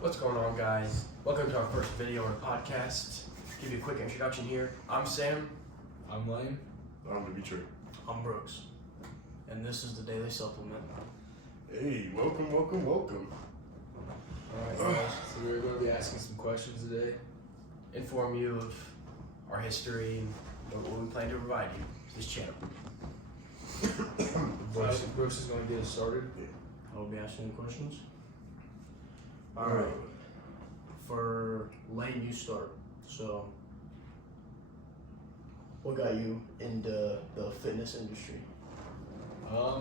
What's going on, guys? Welcome to our first video on the podcast. Give you a quick introduction here. I'm Sam. I'm Lane. I'm Dimitri. I'm Brooks, and this is the Daily Supplement. Hey, welcome. Alright guys, so we're going to be asking some questions today. Inform you of our history and what we plan to provide you to this channel. Brooks is going to get us started. I'll be asking questions. Alright, for Lane, you start. So, what got you into the fitness industry? I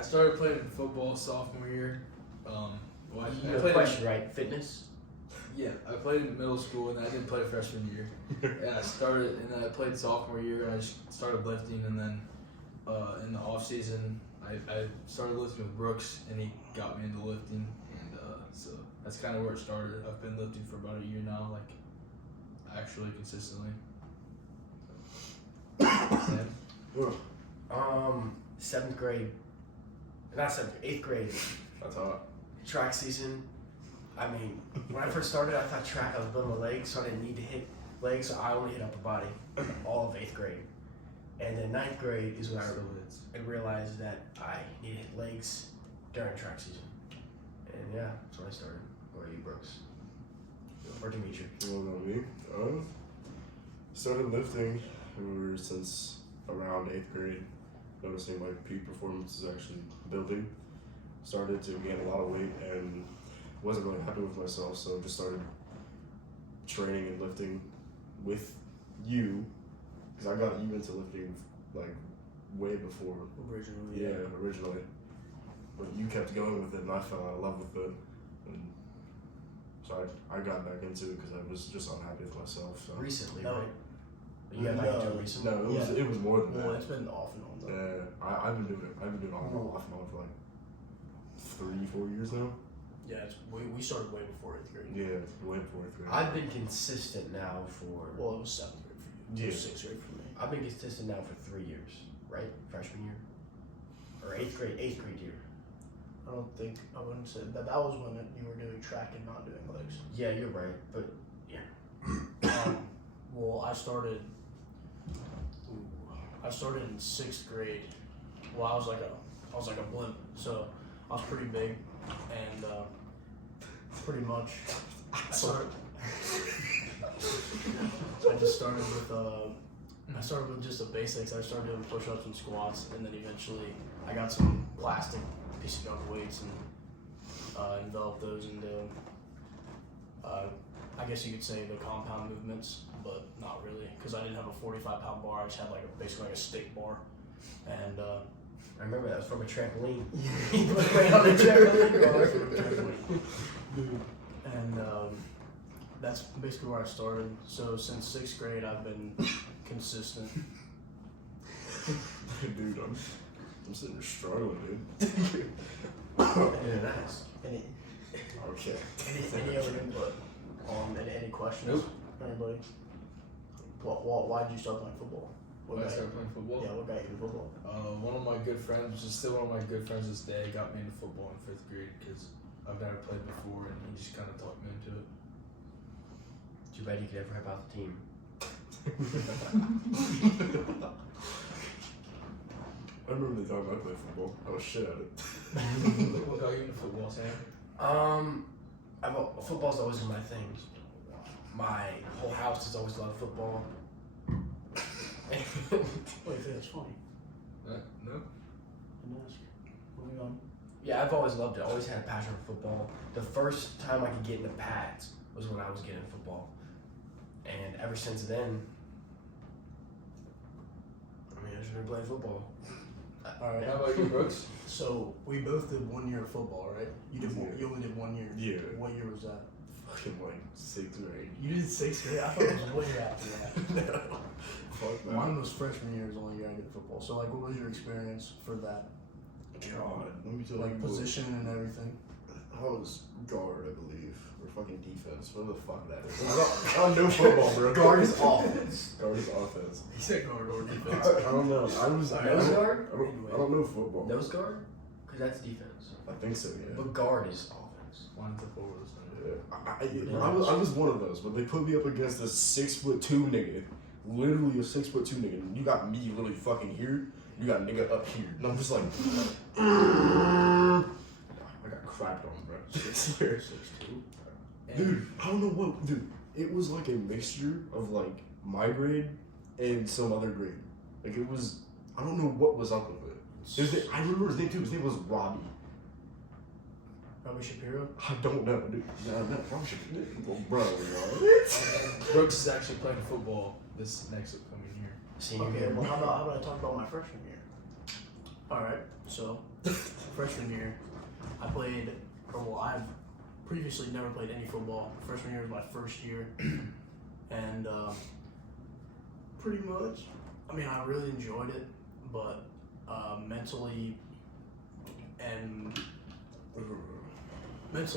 started playing football sophomore year. I You played question, right? Fitness? I played in middle school and I didn't play freshman year. And I played sophomore year and I just started lifting, and then in the off season I started lifting with Brooks and he got me into lifting, and so that's kind of where it started. I've been lifting for about a year now, like actually consistently. Sam? Seventh grade. Not seventh, eighth grade. That's hot. Track season. I mean, when I first started, I thought track, I was building my legs, so I didn't need to hit legs, so I only hit upper body all of eighth grade. And then ninth grade is when I realized that I needed to hit legs during track season. And yeah, that's when I started. Or you, Brooks? Or Dimitri? Well, not me. Started lifting ever since around 8th grade. Noticing my peak performance is actually building. Started to gain a lot of weight and wasn't really happy with myself, so just started training and lifting with you, because I got you into lifting like way before. Originally. But you kept going with it and I fell out of love with it. And so I got back into it because I was just unhappy with myself. So. Recently, No. right? You got back into it recently? No, it was more than Well, that. it's been off and on though. Yeah, I've been doing it off and on for like 3-4 years now. Yeah, we started way before 8th grade. Yeah, way before 8th grade. I've been consistent now for. Well, it was 7th grade for you. It was 6th grade for me. I've been consistent now for 3 years, right? Freshman year, or eighth grade year. I wouldn't say that. That was when you were doing track and not doing legs. Yeah, you're right, but Well, I started in 6th grade. Well, I was like a blimp, so I was pretty big, and pretty much I started with just the basics. I started doing push-ups and squats, and then eventually I got some plastic piece of junk weights and enveloped those into I guess you could say the compound movements, but not really, because I didn't have a 45-pound bar. I just had basically like a stick bar, and I remember that was from a trampoline. You put weight on the trampoline. and that's basically where I started. So since 6th grade, I've been consistent. Dude, I'm sitting here struggling, dude. Yeah, nice. Okay. Any other input on any questions? Nope. Anybody? Why did you start playing football? When I started playing football? Yeah, what got you into football? One of my good friends, which is still one of my good friends this day, got me into football in 5th grade because I've never played before, and he just kind of talked me into it. Too bad you could never help out the team. I remember the time I played football. I was shit at it. What got you into football, Sam? Football's always been my thing. My whole house has always loved football. Wait, that's funny. No? Didn't ask. Moving on. Yeah, I've always loved it. Always had a passion for football. The first time I could get into pads was when I was getting football, and ever since then, I just been playing football. All right. How about you, Brooks? So we both did 1 year of football, right? You did. Yeah. You only did 1 year. Yeah. What year was that? Fucking like 6th grade. You did 6th grade. I thought it was way after that. No. Fuck that. Mine was freshman year. Is the only year I did football. So what was your experience for that? God, let me tell Like you. position and everything. I was guard, I believe, or fucking defense. Whatever the fuck that is. I don't know football, bro. Guard is offense. Guard is offense. He said guard or defense. I don't know. Nose guard? I don't know football. Nose guard? Because that's defense. I think so, yeah. But guard is offense. Wanted to forward this one. I was one of those, but they put me up against a 6'2" nigga, literally a 6'2" nigga. And you got me literally fucking here, you got a nigga up here, and I'm just like, I got crapped on, bro. Dude, I don't know what, dude. It was like a mixture of like my grade and some other grade. Like it was, I don't know what was up with it. I remember his name too. His name was Robbie. Robbie Shapiro. I don't know, dude. No, Robbie Shapiro, bro. What? Brooks is actually playing football this next upcoming year. Senior Okay, year. well, how about I talk about my freshman year? All right, so freshman year, I've previously never played any football. Freshman year was my first year, and pretty much, I mean, I really enjoyed it, but mentally,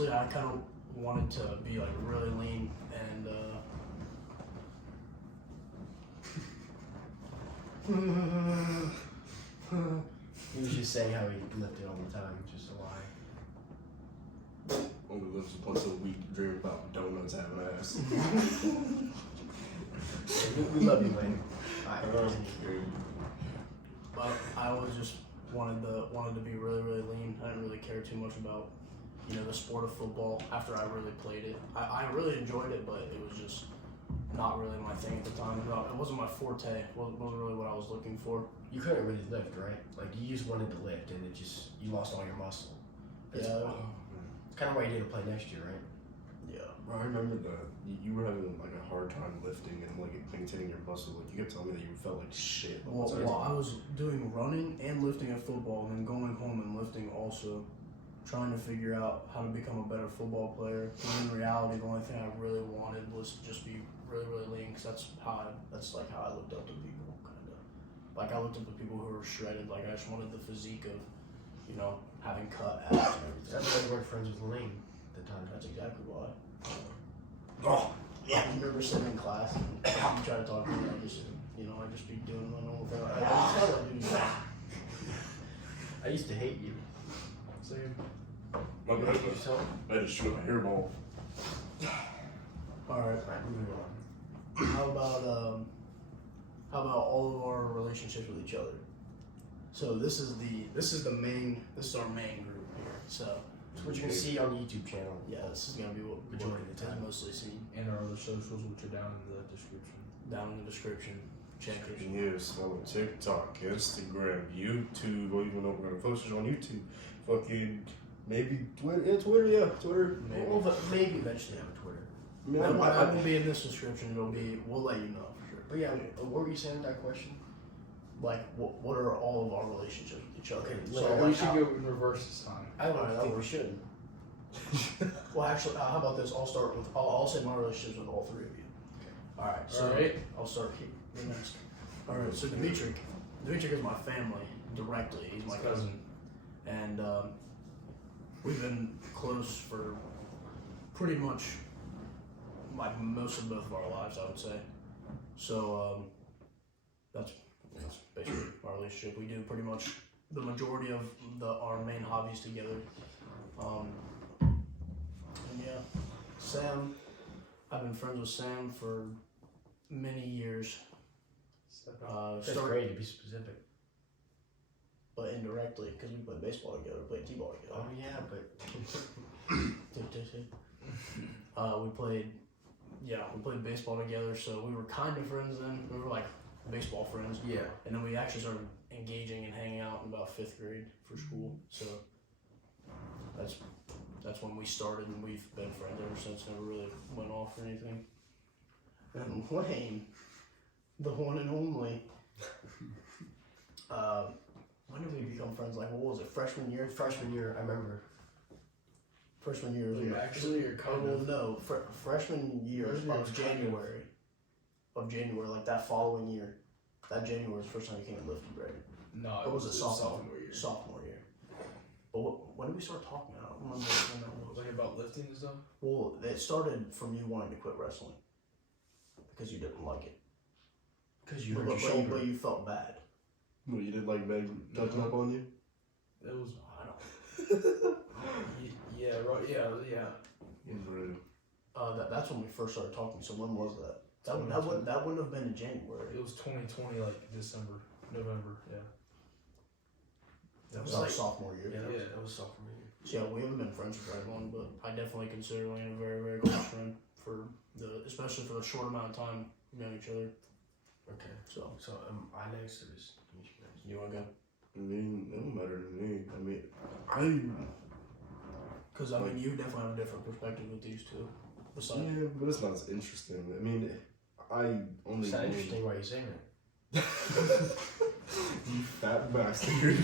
I kind of wanted to be like really lean and. He was just saying how he lifted all the time, just a lie. Only lives once a week, dream about donuts having ass. We love you, Lane. Alright. But I always just wanted to be really, really lean. I didn't really care too much about, the sport of football after I really played it. I really enjoyed it, but it was just not really my thing at the time. It wasn't my forte. It wasn't really what I was looking for. You couldn't really lift, right? Like you just wanted to lift, and you lost all your muscle. That's kind of why you didn't play next year, right? Yeah. Bro, I remember that you were having like a hard time lifting and like maintaining your muscle. Like you kept telling me that you felt like shit. the whole time. Well, I was doing running and lifting at football, and then going home and lifting also, trying to figure out how to become a better football player. When in reality, the only thing I really wanted was to just be really, really lean, because that's how I looked up to people, kind of. Like I looked up to people who were shredded. Like I just wanted the physique of, having cut abs and everything. That's why you weren't friends with Lane at the time. That's exactly why. Oh, Yeah. I remember sitting in class and you try to talk to me, I just be doing my normal thing. I just felt like doing that. I used to hate you. Same. my bad, Did you tell him? I just shoot a hairball. All right. Alright, moving on. How about all of our relationships with each other? So this is our main group here. So It's what you're gonna see on the YouTube channel. yeah, this is gonna be what Majority of the time. is mostly seen And our other socials, which are down in the description. down in the description. Check it. Yes, on TikTok, Instagram, YouTube. Don't even know if we're gonna post it on YouTube. Fucking maybe Twitter. Yeah, Twitter. Yeah, Twitter. Maybe. Well, but maybe eventually have a Twitter. I mean, That will be in this description. We'll let you know for sure. But yeah, what were you saying with that question? Like, what are all of our relationships with each other? Okay, So, like, we should go in reverse this time. I don't Alright, think that we shouldn't. well, actually, how about this? I'll say my relationships with all three of you. All right. So Alright. I'll start here. You're next. All right. So Dimitri is my family directly. He's my cousin, and we've been close for pretty much like most of both of our lives, I would say. So that's basically our relationship. We do pretty much the majority of our main hobbies together. And yeah, Sam, I've been friends with Sam for many years. That's great to be specific. But indirectly, because we played baseball together, played t-ball together. Oh yeah, but we played baseball together, so we were kind of friends then. We were like baseball friends. yeah. And then we actually started engaging and hanging out in about 5th grade for school. So that's when we started, and we've been friends ever since. Never really went off or anything. And Wayne, the one and only. When did we become friends? Like, what was it? Freshman year. Freshman year, I remember. Freshman year. Wait, actually, or kind of? No, freshman year Freshman year was of kind of. January. Of January, like that following year. That January was the first time you came to lifting, right? No, Or was it sophomore? sophomore year. Sophomore year. But when did we start talking? I don't remember when that was. Like about lifting and stuff? Well, it started from you wanting to quit wrestling because you didn't like it. Because you hurt your But shoulder. you felt bad. Well, you did like Meg touching up on you? It was. I don't. Yeah, right. Yeah. Right. That's when we first started talking. So when was that? That 2020. wouldn't have been in January. It was 2020, like December, November. Yeah. That was was our like sophomore year. yeah, that was sophomore year. So yeah, we haven't been friends for very long, but I definitely consider Lane a very, very close friend especially for the short amount of time we know each other. Okay. So So I next or is Dimitri next? you wanna go? I mean, it don't matter to me. I mean, Because I mean, you definitely have a different perspective with these two. Besides, yeah, but it's not as interesting. I mean, I only. It's not know- interesting why you're saying that. You fat bastard.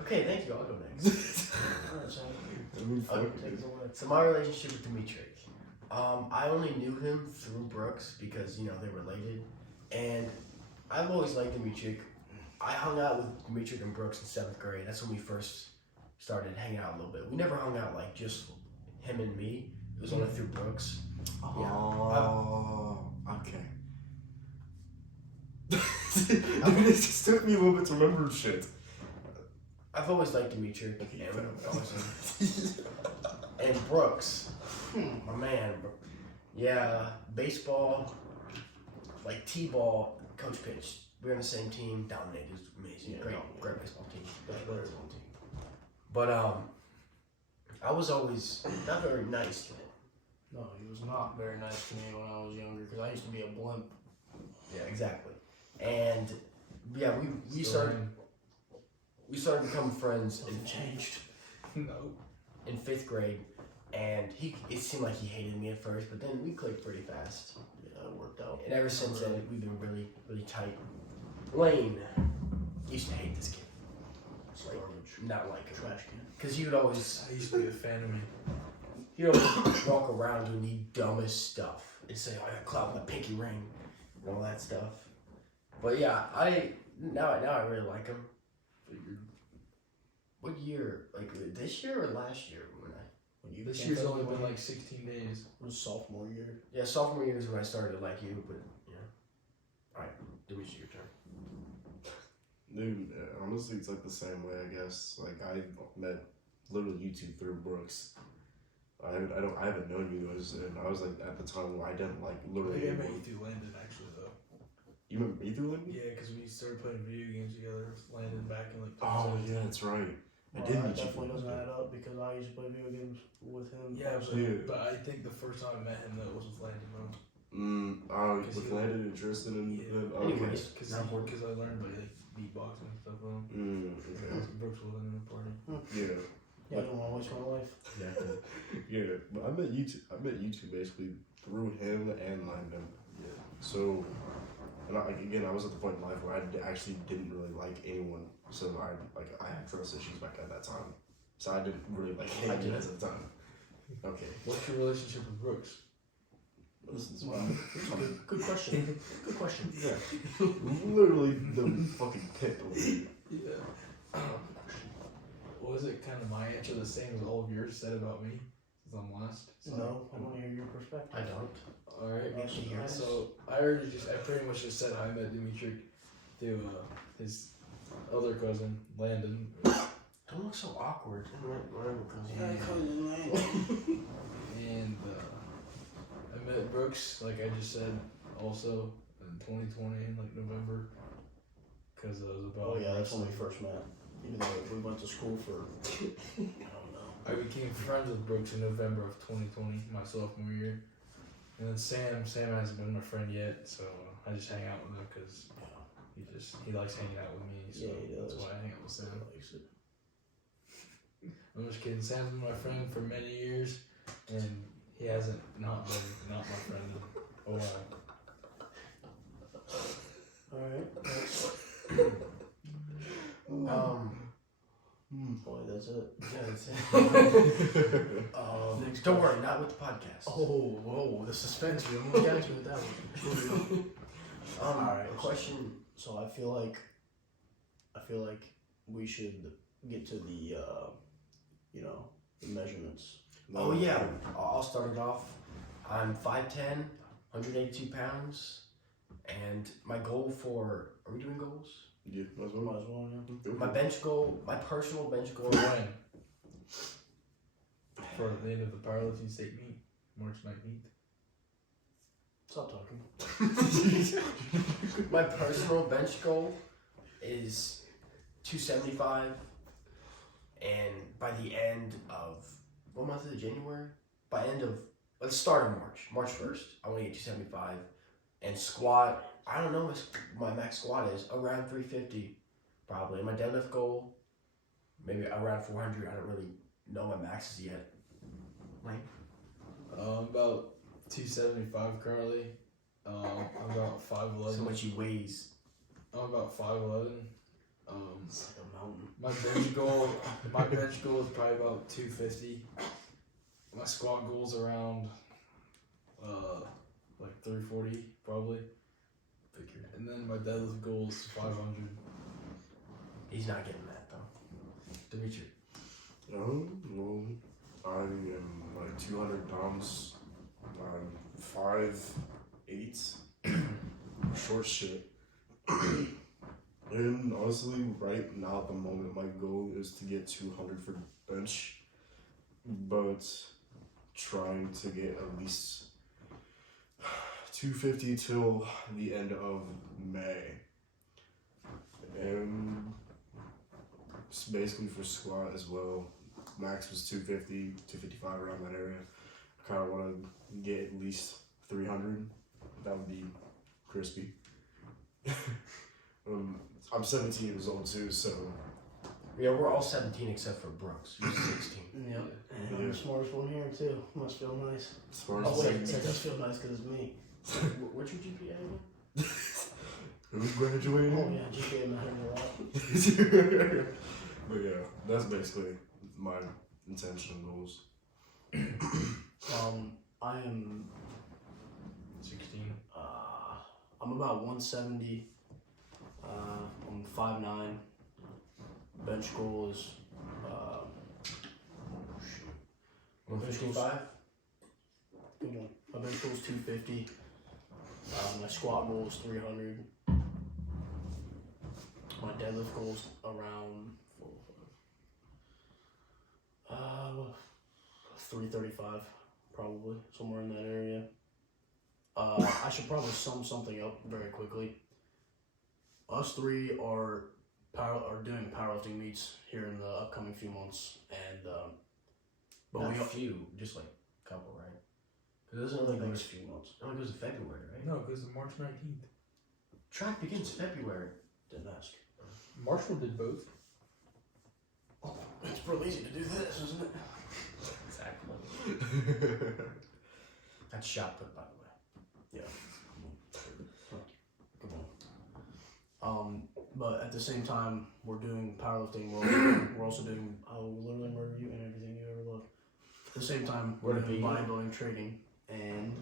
Okay, thank you. I'll go next. Alright, so I mean, fuck I'll it. take the one. So my relationship with Dimitri. I only knew him through Brooks because they're related, and I've always liked Dimitri. I hung out with Dimitri and Brooks in 7th grade. That's when we first started hanging out a little bit. We never hung out like just him and me. It was only through Brooks. Oh, okay. Dude, it just took me a little bit to remember shit. I've always liked Dimitri Okay, and Brooks, my man. Yeah, baseball, like t-ball, coach pitch. We were on the same team. Dominated. It was amazing. Yeah, Great baseball team. Very well team. But I was always not very nice to him. No, he was not very nice to me when I was younger because I used to be a blimp. Yeah, exactly. And yeah, we Still started becoming friends Nothing changed. No. in 5th grade, and it seemed like he hated me at first, but then we clicked pretty fast. Yeah, it worked out. And ever since then, we've been really, really tight. Lane used to hate this kid. It's garbage. Not like him. Trash can. Because he would always, I used to be a fan of me. he'd always walk around doing the dumbest stuff. And say, oh, I got clout with a pinky ring and all that stuff. But yeah, now I really like him. Figured. What year? Like this year or last year? When you This became year's friends only with been him, like 16 days. it was sophomore year. Yeah, sophomore year is when I started to like you, but Alright, Dimitri, your turn. Dude, honestly, it's like the same way, I guess. Like, I met literally you two through Brooks. I haven't known you guys, and I was like, at the time, I didn't like I literally. think I met you through Landon actually though. You met me through Lincoln? Yeah, because we started playing video games together with Landon back in like. Oh, 2017. yeah, that's right. I Well, did that meet you definitely through doesn't Lincoln. add up because I used to play video games with him. Yeah, Yeah. but I think the first time I met him though was with Landon though. With Landon and Tristan and Yeah. okay. Anyways, Because I learned like beatboxing and stuff with him. Okay. Brooks was in the party. Yeah. Yeah, I don't want to waste my life. Exactly. Yeah, but I met you two basically through him and Landon. Yeah. So, and I was at the point in life where I actually didn't really like anyone. So I had trust issues back at that time. So I didn't really like I hate you did. at the time. Okay. What's your relationship with Brooks? This is Good question. Good question. Yeah. Literally the fucking pit over here. Yeah. Was it kind of my answer the same as all of yours said about me? Since I'm last. No, I want to hear your perspective. I don't. Alright. Yes, you hear. So I pretty much just said I met Dimitri through his other cousin, Landon. Don't look so awkward. And I met Brooks, like I just said, also in 2020, in like November. Because it was about. Oh yeah, that's when we first met. Even though we went to school for, I don't know. I became friends with Brooks in November of 2020, my sophomore year. And then Sam hasn't been my friend yet, so I just hang out with him because he likes hanging out with me, so Yeah, he does. that's why I hang out with Sam. He likes it. I'm just kidding. Sam's been my friend for many years, and he hasn't not been not my friend in a while. Alright. Boy, that's it. Yeah, that's it. Next Don't question. worry, not with the podcast. Oh, whoa, the suspense. We almost got you with that one. Alright. A question. So I feel like we should get to the the measurements. Oh yeah, I'll start it off. I'm 5'10", 182 pounds, and my goal for are we doing goals? Yeah, that's Might as well, yeah. My bench goal, my personal bench goal. When? for the end of the powerlifting state meet, March 19th. Stop talking. My personal bench goal is 275, and by the end of what month is it? January. By end of let's start of March 1st. I want to get 275, and squat. I don't know what my max squat is. Around 350, probably. And my deadlift goal, maybe around 400. I don't really know my maxes yet. Like, I'm about 275 currently. I'm about 5'11". so much he weighs. I'm about 5'11". It's like a mountain. My bench goal is probably about 250. My squat goal's around like 340 probably. Figure. And then my deadlift goal is 500. He's not getting that though. Dimitri. Well, I am like 200 pounds. I'm 5'8". Short shit. And honestly, right now at the moment, my goal is to get 200 for bench, but trying to get at least 250 till the end of May. And it's basically for squat as well. Max was 250, 255 around that area. I kind of want to get at least 300. That would be crispy. I'm 17 years old too, so Yeah, we're all 17 except for Brooks, who's 16. Yep. And I'm the smartest one here too. Must feel nice. as far as Oh, wait, It does feel nice because it's me. What's your GPA again? who's graduating? Oh yeah, GPA matters a lot. But yeah, that's basically my intention and goals. I am 16. I'm about 170. I'm 5'9". Bench goal is 155? good one. My bench goal is 250. My squat goal is 300. My deadlift goal is around 335, probably somewhere in that area. I should probably sum something up very quickly. Us three are doing powerlifting meets here in the upcoming few months, and but Not we a few, just like a couple, right? Because it only doesn't only next goes, few months. it only goes to February, right? No, it goes to March 19th. Track begins February. Didn't ask. Marshall did both. It's pretty easy to do this, isn't it? Exactly. That's shot put, by the way. Come on. But at the same time, we're doing powerlifting. We're also doing. I will literally murder you and everything you ever loved. At the same time, we're Where to doing be? bodybuilding training and.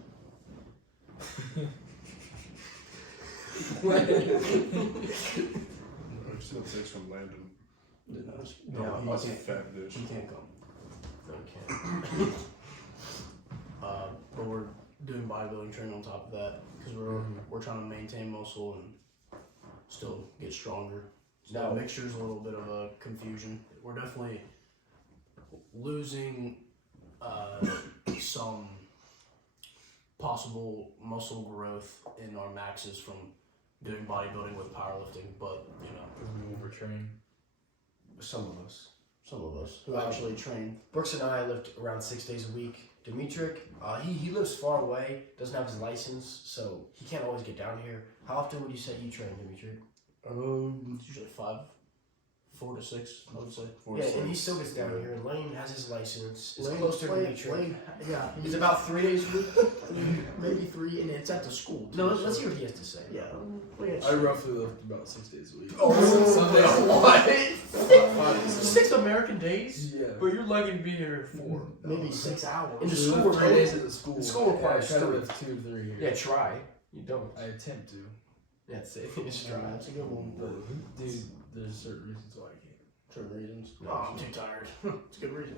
I'm just gonna text from Landon. Didn't ask. Yeah, No, That's a he can't. fat bitch. He can't come. Okay. But we're doing bodybuilding training on top of that because we're trying to maintain muscle and still get stronger. So No. that mixture's a little bit of a confusion. We're definitely losing some possible muscle growth in our maxes from doing bodybuilding with powerlifting, but you know, Because we overtrain. Some of us. some of us who actually train. Brooks and I lift around 6 days a week. Dimitrik, he lives far away, doesn't have his license, so he can't always get down here. How often would you say you train, Dimitrik? It's usually 4 to 6, I would say. Yeah, and he still gets down here. Lane has his license. It's Lane- closer to Lane- Dimitrik. Lane- yeah, It's about 3 days a week. maybe 3, and it's at the school. Too, No, let's so- hear what he has to say. Yeah, we got I roughly lift about 6 days a week. Oh, Sundays. what? 6 American days? Yeah. But you're lucky to be here 4. maybe 6 hours. In the We school lift 3 days room? at the school. The school requires I try to 3. lift 2 to 3 here. Yeah, try. You don't. I attempt to. That's it. Just Yeah, try. that's a good one. But dude, there's certain reasons why I can't. Certain reasons. No, Oh, I'm too tired. It's a good reason.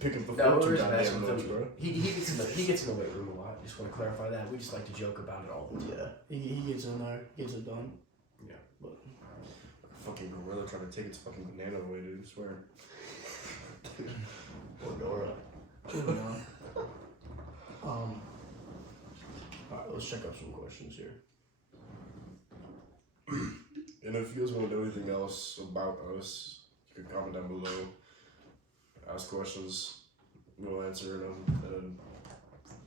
Pick up the No, phone we're too just messing goddamn with much, bro. him. He gets in the weight room a lot. Just want to clarify that. We just like to joke about it all the time. Yeah, he gets in there, gets it done. Yeah. But Fucking gorilla trying to take its fucking banana away, dude. I swear. poor Moving on. Alright, let's check out some questions here. And if you guys want to know anything else about us, you can comment down below. Ask questions. We'll answer them in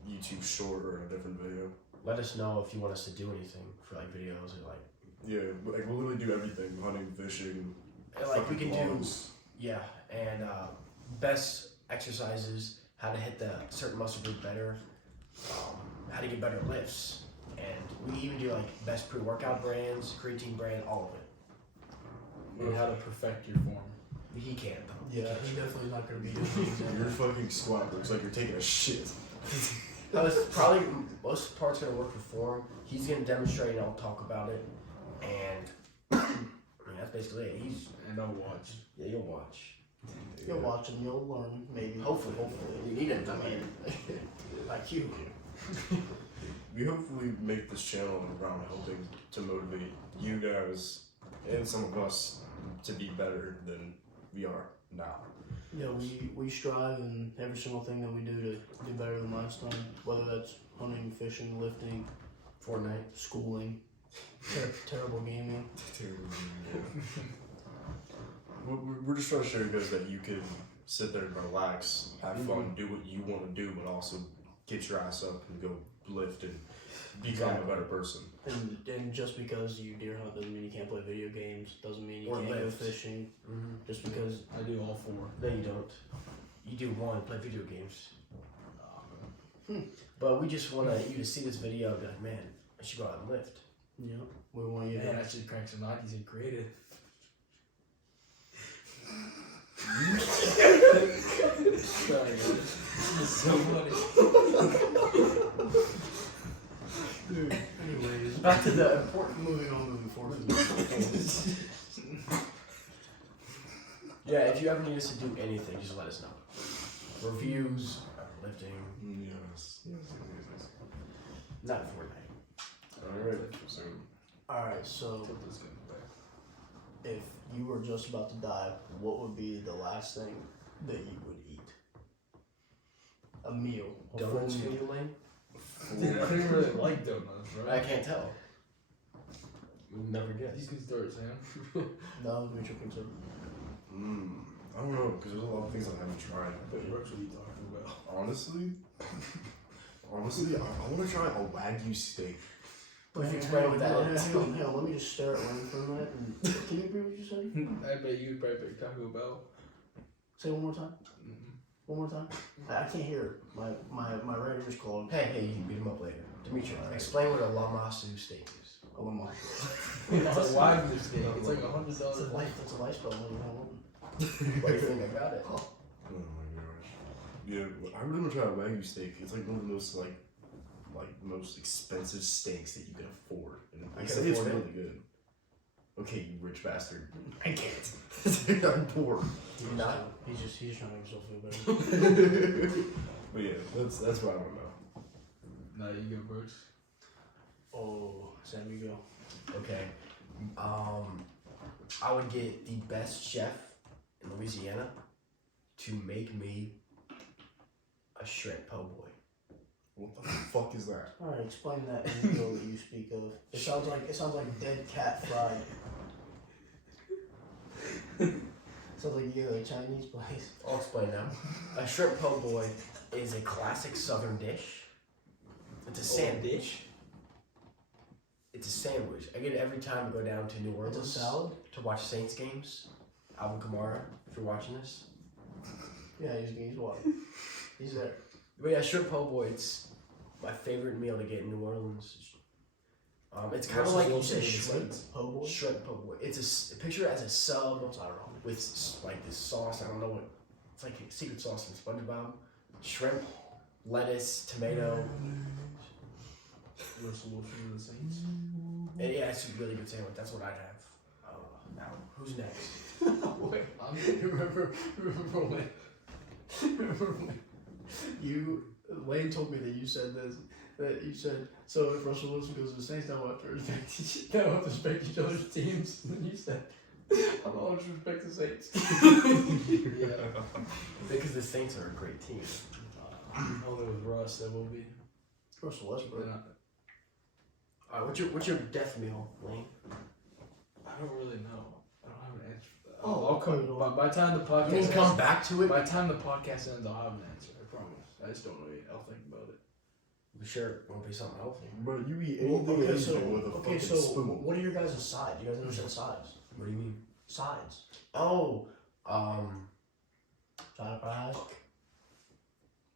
a YouTube short or in a different video. Let us know if you want us to do anything for like videos or like. Yeah, like we'll literally do everything: hunting, fishing, Like we fucking can do, vlogs. yeah, and best exercises, how to hit the certain muscle group better, how to get better lifts, and we even do like best pre-workout brands, creatine brand, all of it. And how to perfect your form. He can't though. Yeah, he's definitely not gonna be doing anything. Your fucking squat looks like you're taking a shit. That's probably most part's gonna work for form. He's gonna demonstrate and I'll talk about it, and I mean that's basically it. He's And I'll watch. yeah, you'll watch. You'll watch and you'll learn, maybe. Hopefully, you need him. I mean, Like you. We hopefully make this channel around helping to motivate you guys and some of us to be better than we are now. Yeah, we strive in every single thing that we do to do better than last time. Whether that's hunting, fishing, lifting, Fortnite. schooling, terrible gaming. We're just trying to show you guys that you can sit there and relax, have fun, do what you want to do, but also get your ass up and go lift and become a better person. And just because you deer hunt doesn't mean you can't play video games. Doesn't mean you Or can't go lift. fishing. Mm-hmm. Just because I do all four. No, you don't. You do one, play video games. But we just want you to see this video and be like, man, I should go out and lift. we want you Man, to. I should crack some Nikes and creative. Sorry, guys. This is so funny. Dude. Anyways, Back to the important. moving forward. Yeah, if you ever need us to do anything, just let us know. Reviews, lifting, Yes. not Fortnite. Alright, so Alright, so Tilt this gun back. if you were just about to die, what would be the last thing that you would eat? A meal. A full Donuts meal. for you, Lane? Dude, I didn't really like donuts, bro. I can't tell. We'll never You guess. can start, Sam. No, Dimitri can say. I don't know, because there's a lot of things I haven't tried. But Brooks, what are you talking about? Honestly, I want to try a Wagyu steak. But if you Hang explain on, what that hang on, is. hang on, let me just stare at Lane for a minute. And, can you repeat what you said? I bet you'd probably pick Taco Bell. Say it one more time. Mm-hmm. One more time. I can't hear. My radio's clogged. Hey, you can beat him up later. Dimitri, explain what a Lamasu steak is. Oh my. It's a Wagyu steak. It's like $100. That's a lifestyle. What do you want? What do you think? I got it. Oh my gosh. Yeah, I really want to try a Wagyu steak. It's like one of the most like most expensive steaks that you can afford. And I they can say it's afford it. really good. Okay, you rich bastard. I can't. I'm poor. He's Not- He's just trying to make himself feel better. But yeah, that's what I want to know. Now you go, Brooks. Oh, Sam, you go. Okay. I would get the best chef in Louisiana to make me a shrimp po' boy. What the fuck is that? All right, explain that meal that you speak of. It sounds like dead cat fried. Sounds like you go to a Chinese place. I'll explain now. A shrimp po' boy is a classic southern dish. It's a sandwich. It's a sandwich. I get it every time I go down to New Orleans. It's a salad. To watch Saints games. Alvin Kamara, if you're watching this. Yeah, he's what? He's there. But yeah, shrimp po' boy, it's my favorite meal to get in New Orleans. It's kind of like you said, shrimp. Po' boy. Shrimp po' boy. It's a picture it as a sub What's that wrong? with like this sauce. I don't know what. It's like a secret sauce from SpongeBob. Shrimp, lettuce, tomato. Russell Wilson of the Saints. And yeah, it's a really good sandwich. That's what I'd have. Now, who's next? Wait, remember when Lane told me that you said this, that you said, so if Russell Wilson goes to the Saints, now we'll have to respect each other's teams. And you said, I don't want to respect the Saints. Yeah. Because the Saints are a great team. Only with Russ, that will be. Russell Westbrook. Then What's your death meal, Lane? I don't really know. I don't have an answer for that. Oh, I'll come. By the time the podcast. You can come back to it. By the time the podcast ends, I'll have an answer. I promise. I just don't really. I'll think about it. I'm sure it won't be something healthy. Bro, you eat Well, anything okay, and so everything with a fucking so spoon. what are your guys' sides? You guys understand sides? What do you mean? Sides. Oh, Side fries.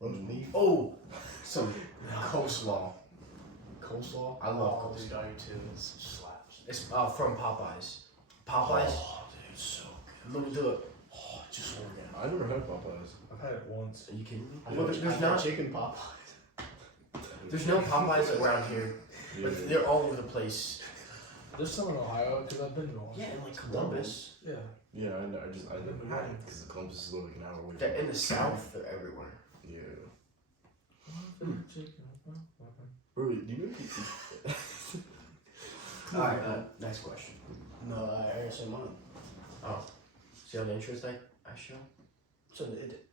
Roast beef. oh, some coleslaw. Coleslaw. I love Oh, dude, coleslaw. I do too. It slaps. It's from Popeyes. Popeyes. Oh, dude, so good. Let me do it. Oh, just want to get. I never had Popeyes. I've had it once. Are you kidding me? I Well, there's there's not not. chicken Popeyes. There's no Popeyes around here, Yeah. but they're all over the place. There's some in Ohio because I've been to one. Yeah, in like Columbus. Yeah. Yeah, I know. I never had it because Columbus is like an hour away. They're in the South. They're everywhere. Yeah. Chicken. Bro, do you know? All right. Next question. No, I gotta say mine. Oh, see how the interest I show? So it.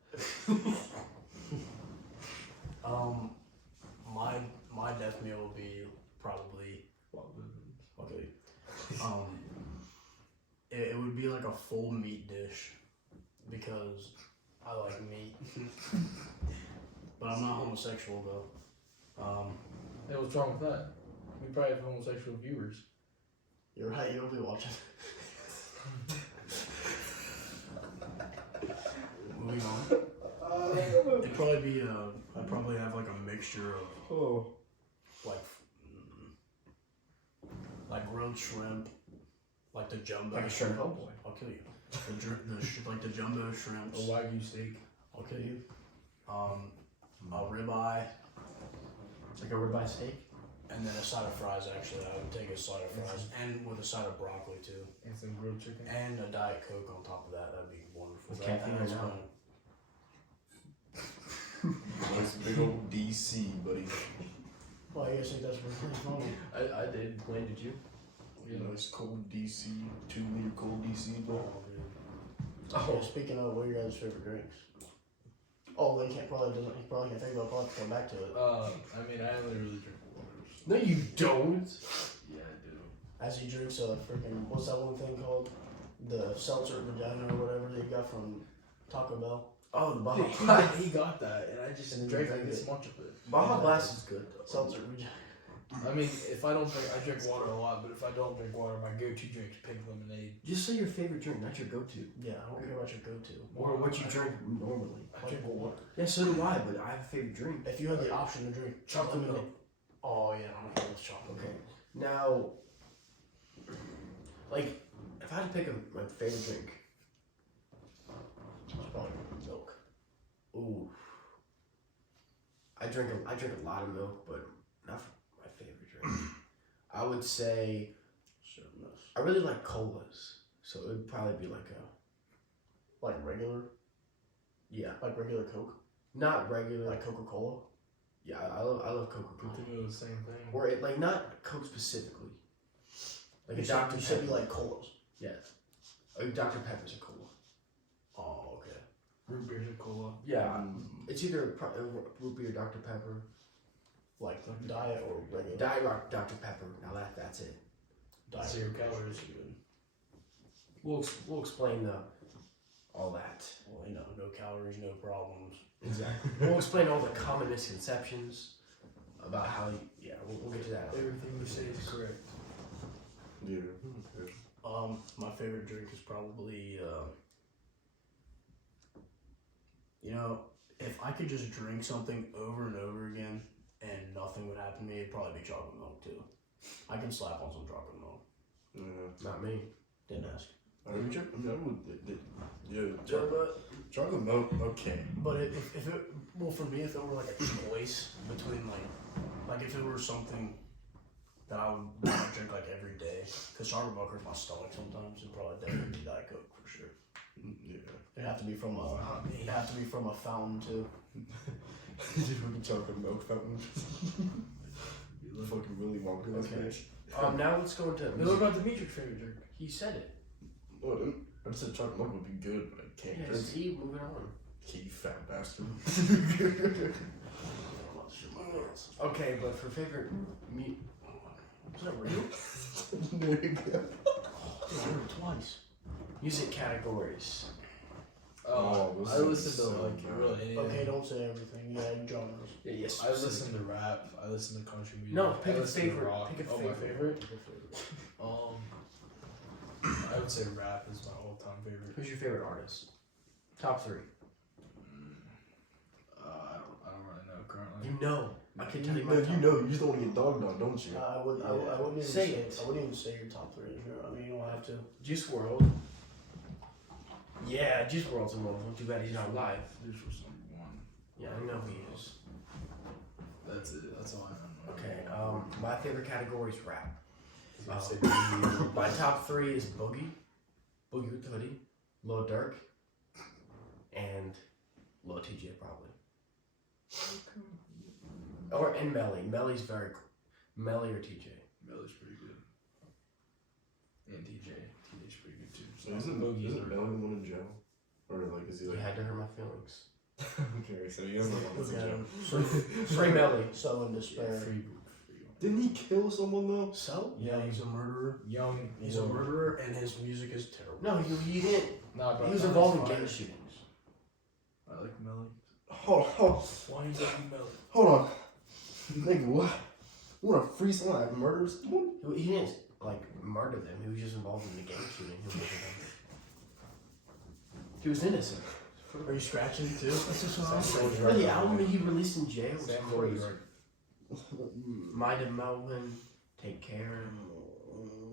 My death meal will be probably okay. It would be like a full meat dish because I like meat, but I'm not homosexual though. Hey, what's wrong with that? We probably have homosexual viewers. You're right. You'll be watching. Moving on. It'd probably be I'd probably have like a mixture of like like grilled shrimp, like the jumbo. Like a shrimp shrimp. boy. I'll kill you. Like the jumbo shrimps. A Wagyu steak. I'll kill you. A ribeye, Like a ribeye steak. and then a side of fries. Actually, I would take a side of fries, and with a side of broccoli too, And some grilled chicken. and a diet coke on top of that. That'd be wonderful. With caffeine or That's no? fine. Nice big old DC, buddy. Well, I guess think that's pretty funny. I did. When did you? Nice cold DC, 2 liter cold DC, bro. Oh, speaking of, what are your guys' favorite drinks? Oh, he probably can't think about it. Come back to it. I mean, I only really drink waters. No, you don't. Yeah, I do. As he drinks a freaking, what's that one thing called? The seltzer vagina or whatever that you got from Taco Bell. Oh, the Baja Dude, Blast. he got that, and I just And then drank you like drank this it. much of it. Baja Blast is good though. Seltzer vagina. I mean, if I don't drink, I drink water a lot, but if I don't drink water, my go-to drink is pink lemonade. Just say your favorite drink, not your go-to. Yeah, I don't care about your go-to. Or what you drink normally. I drink water. Yeah, so do I, but I have a favorite drink. If you had the option to drink Chocolate milk. Oh yeah, I don't care what's chocolate. Okay. Now, like, if I had to pick my favorite drink, It's probably milk. ooh, I drink a lot of milk, but not my favorite drink. I would say Certainly. I really like colas, so it would probably be like a Like regular Coke, not regular. like Coca-Cola. Yeah, I love Coca Good Cola, thing it was the same thing. or it like not Coke specifically, like You a said, Dr you said you Pepper. like colas. Yes, a Dr Pepper's a cola. Oh okay. Root beer and cola. Yeah, it's either root beer, Dr Pepper, Like diet or regular. Diet Rock, Dr Pepper. Now that's it. Diet. 0 calories. We'll explain all that. Well, no calories, no problems. Exactly. We'll explain all the common misconceptions about how. We'll get to that. Everything you say is correct. Yeah. My favorite drink is probably if I could just drink something over and over again and nothing would happen to me, it'd probably be chocolate milk too. I can slap on some chocolate milk. Yeah. Not me. Didn't ask. I would. Yeah. Chocolate milk. Okay. But if it for me, if it were like a choice between like if it were something that I would want to drink like every day, because chocolate milk hurts my stomach sometimes, it'd probably definitely be Diet Coke for sure. Yeah. It'd have to be from a fountain too. Just fucking chocolate milk fountain. Fucking Willy Wonka. That's Okay. bitch. Now let's go into. What about Dimitri's favorite drink? He said it. Well, I just said chocolate milk would be good, but I can't Yeah, drink. see, moving on. You fat bastard. Okay, but for favorite Is that real? There you go. I heard it twice. music categories. Oh, this I is listen to so like bad. really anything. Okay, don't say everything. Yeah, genres. Yeah, yes. I listen to rap. I listen to country music. No, pick I a listen favorite. To rock. Pick a oh, favorite. my favorite. I would say rap is my all-time favorite. Who's your favorite artist? Top 3. I don't really know currently. You know. I can tell you You my know, top. you know, you just don't want to get dogged on, don't you? I wouldn't even Say it. I wouldn't even say your top 3 here. I mean, you don't have to. Juice WRLD. Yeah, Juice WRLD's a one. Too bad he's not live. This was number 1. Yeah, I know he is. That's it. That's all I know. Okay. My favorite category is rap. I was gonna say Biggie. My top 3 is Boogie with the Hoodie, Lil Durk, and Lil TJ probably. And Melly. Melly's very cool. Melly or TJ. Melly's pretty good. And TJ's pretty good too. So isn't Melly the one in jail? Or like, is he You like... had to hurt my feelings. Okay, so he is the one that's in Look at jail. him. Free Melly. So in despair. Free. Didn't he kill someone though? So? Yeah, he's a murderer. Young. He's a murderer, and his music is terrible. No, he didn't. Nah, but He was Melly's involved in fire. gang shootings. I like Melly. Hold Why you like Melly? on. Nigga, what? You want to free someone that murders someone? He didn't like murder them. He was just involved in the gang shooting. He was innocent. Are you scratching too? No, the album he released in jail was Sam crazy. Goldberg. Might have Melvin, Take Care.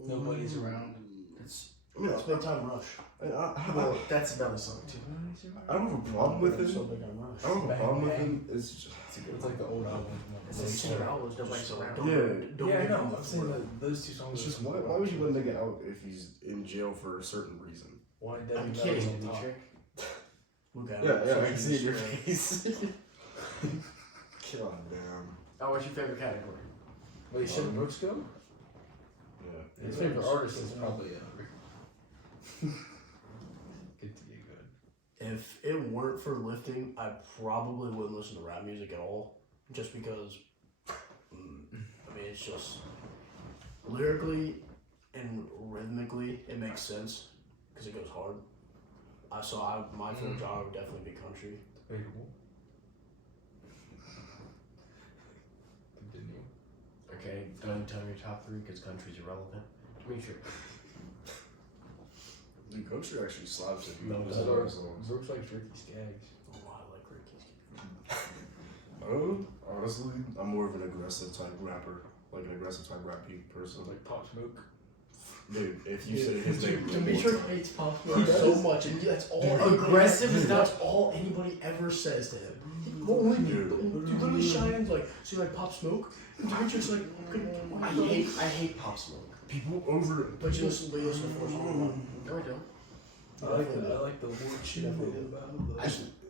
Nobody's around. It's I mean, It's Big Time Rush. well, that's another song too. I don't have a problem with So him. Big Time Rush. I don't have a problem with him. It's just... It's like the old album. It's the same albums. Nobody's around. Yeah. Don't Yeah, I give know. him I'm the saying floor. that those two songs. It's just, why would you let a nigga out if he's in jail for a certain reason? Why I'm Debbie kidding, Melly's on top. Dimitri. Look at Yeah, him. I can see it in your face. God damn. Oh, what's your favorite category? Wait, should Brooks go? Yeah. His favorite artist is probably Good to get good. If it weren't for lifting, I probably wouldn't listen to rap music at all. Just because, I mean, it's just lyrically and rhythmically, it makes sense because it goes hard. My favorite genre would definitely be country. Debatable. Continue. Okay, don't tell me your top 3 because country's irrelevant. Dimitri. Dude, country actually slaps if you No, listen that to are- his songs. Brooks likes Ricky Skaggs. Oh, I like Ricky's. Honestly, I'm more of an aggressive type rapper. Like an aggressive type rap person. Like Pop Smoke. Dude, if you say his name Dimitri one time- hates Pop He Smoke so does. much, and that's all. Aggressive is not- That's all anybody ever says to him. Holy Dude. dude, literally shines like, see, like Pop Smoke. And Dimitri's like, I hate Pop Smoke. people over But you listen to the first one. No, I don't. I like the word shit about it.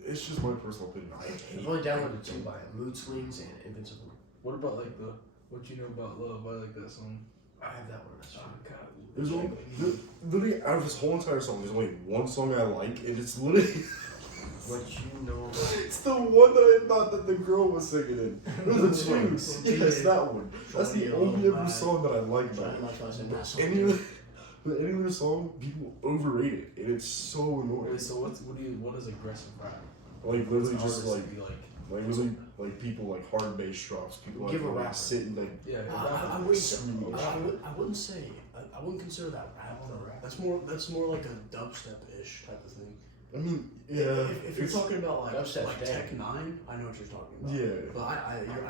it's just my personal opinion. I I've hate only downloaded 2 by Mood Swings and Invincible. What about like the What You Know About Love? I like that song. I have that one. That's Oh, true. God. There's only, literally, out of this whole entire song, there's only one song I like, and it's literally What you know about it's the one that I thought that the girl was singing in. There's a two. Yes, that one. That's the only ever song that I like about it. Any other song, people overrate it, and it's so annoying. Wait, so what is aggressive rap? Like literally What's an just artist like to be literally like people like hard bass drops, people Give a like rapper. sitting like yeah, I wouldn't say. I wouldn't consider that rap. That's more like a dubstep-ish type of thing. I mean, yeah. If you're talking about like Dubstep's dead. Tech Nine, I know what you're talking about. Yeah. But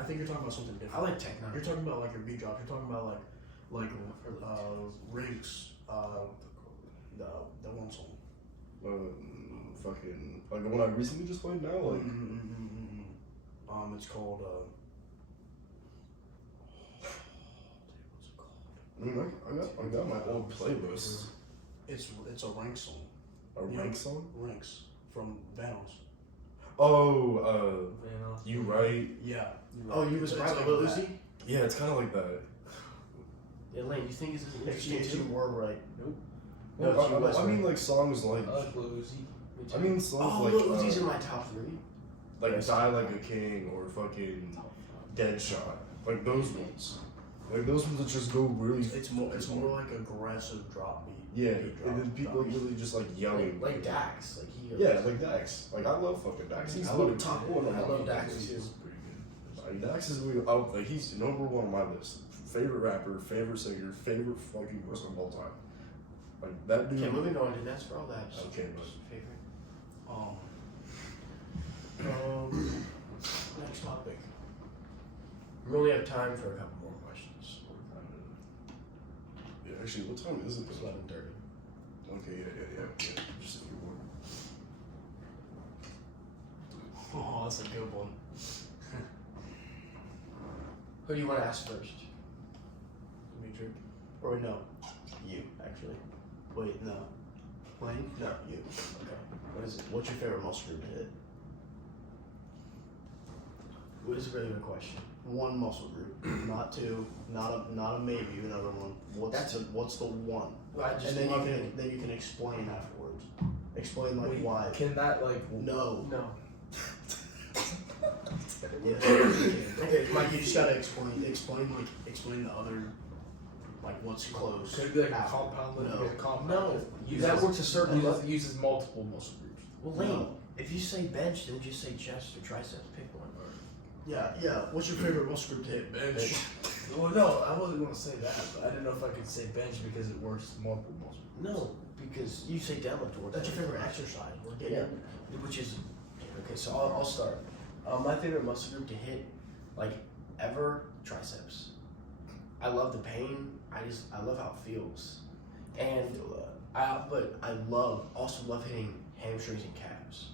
I think you're talking about something different. I like Techno. You're talking about like your beat drops. You're talking about like Rinks. The one song. Fucking like the one I recently just played now, like It's called. I mean, I got my old playlist. It's a Rinks song. A Yeah. rank song? Rinks from Vanos. Oh, You Right? Yeah. Oh, you was It's right like with Lil that. Uzi? Yeah, it's kind of like that. Elaine, you think it's If interesting you too? were right. Nope. No, she was I right. mean, like songs like I like Lil Uzi. Me too. I mean, stuff oh, like Lil Uzi's in my top 3. like Die Like a King or fucking Deadshot, like those ones. Like those ones that just go really. It's more like aggressive drop beat. Yeah, beat drop, and then people drop beat. really just like yelling. Like Dax. Like he. Yeah, like Dax. Like I love fucking Dax. He's I the love top Dax. one. I on love my Dax list. too. Like Dax is really out. Like he's number 1 on my list. Favorite rapper, favorite singer, favorite fucking person of all time. Like that dude. Okay, moving on to Nets for all that. Okay, Favorite. Next topic. We only have time for a couple more questions. Yeah, actually, what time is it? It's 11:30. Okay, yeah. Just a few more. Oh, that's a good one. Who do you want to ask first? Dimitri. Or no, you actually. Wait, no. Wayne? No, you. Okay. What is it? What's your favorite muscle group to hit? What is really the question? One muscle group, not two, not a maybe another one. What's the one? Well, I just And then love you can explain afterwards. Explain like Wait, why. Can that like? No. No. Yeah. Okay, Mike, you just gotta explain the other, like what's close. Could it be like a after. compound lift? No. Like a compound No. lift? That works a certain Uses, level. uses multiple muscle groups. Well, Lane, No. if you say bench, then just say chest or triceps. Pick one. Yeah. What's your favorite muscle group to hit? Bench. Well, no, I wasn't gonna say that, but I didn't know if I could say bench because it works multiple muscle groups. No, because you say deadlift or That's your favorite exercise. We're getting. Yeah, which is okay. So I'll start. My favorite muscle group to hit, like ever, triceps. I love the pain. I love how it feels, and Feel that. but I also love hitting hamstrings and calves.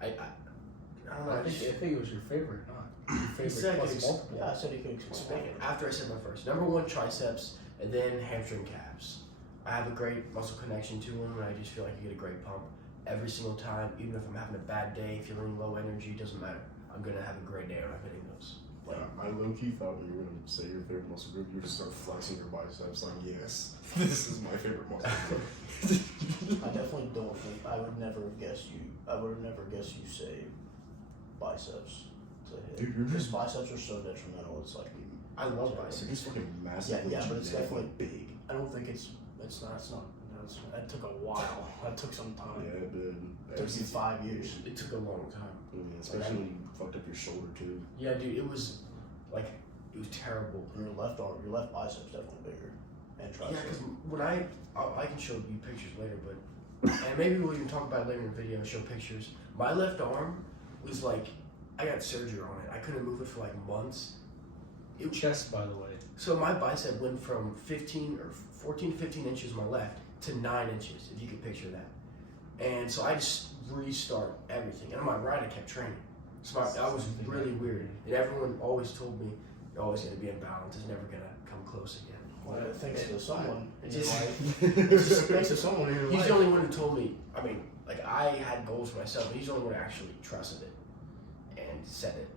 I don't know. I think it was your favorite, not your You favorite said plus ex- multiple. Yeah, I said you can Expand explain. it. After I said my first, number 1 triceps, and then hamstring calves. I have a great muscle connection to them, and I just feel like you get a great pump every single time. Even if I'm having a bad day, feeling low energy, doesn't matter. I'm gonna have a great day when I'm hitting those. Like, I low-key thought when you were gonna say your favorite muscle group, you would just start flexing your biceps. Like, yes, this is my favorite muscle group. I definitely don't think I would never guess you. I would have never guessed you say biceps to hit. Dude, you're Because just- biceps are so detrimental. It's like I love They're biceps. just fucking massive. Yeah, but it's genetically definitely- big. I don't think it's not. That took a while. That took some time. Yeah, it did. It took you 5 years. It took a long time. Especially when you fucked up your shoulder too. Yeah, dude, it was terrible. Your left biceps definitely bigger, and Yeah, triceps. because when I can show you pictures later, but and maybe we'll even talk about it later in the video. Show pictures. My left arm was like I got surgery on it. I couldn't move it for like months. Chest, by the way. So my bicep went from 14 to 15 inches on my left to 9 inches, if you could picture that. And so I just restart everything. And on my right, I kept training. So I was really weird. And everyone always told me, you're always going to be in balance. It's never going to come close again. Well, thanks to someone in It's your just- life. Thanks to someone in your He's life. the only one who told me, I mean, like I had goals for myself, but he's the only one who actually trusted it and said it.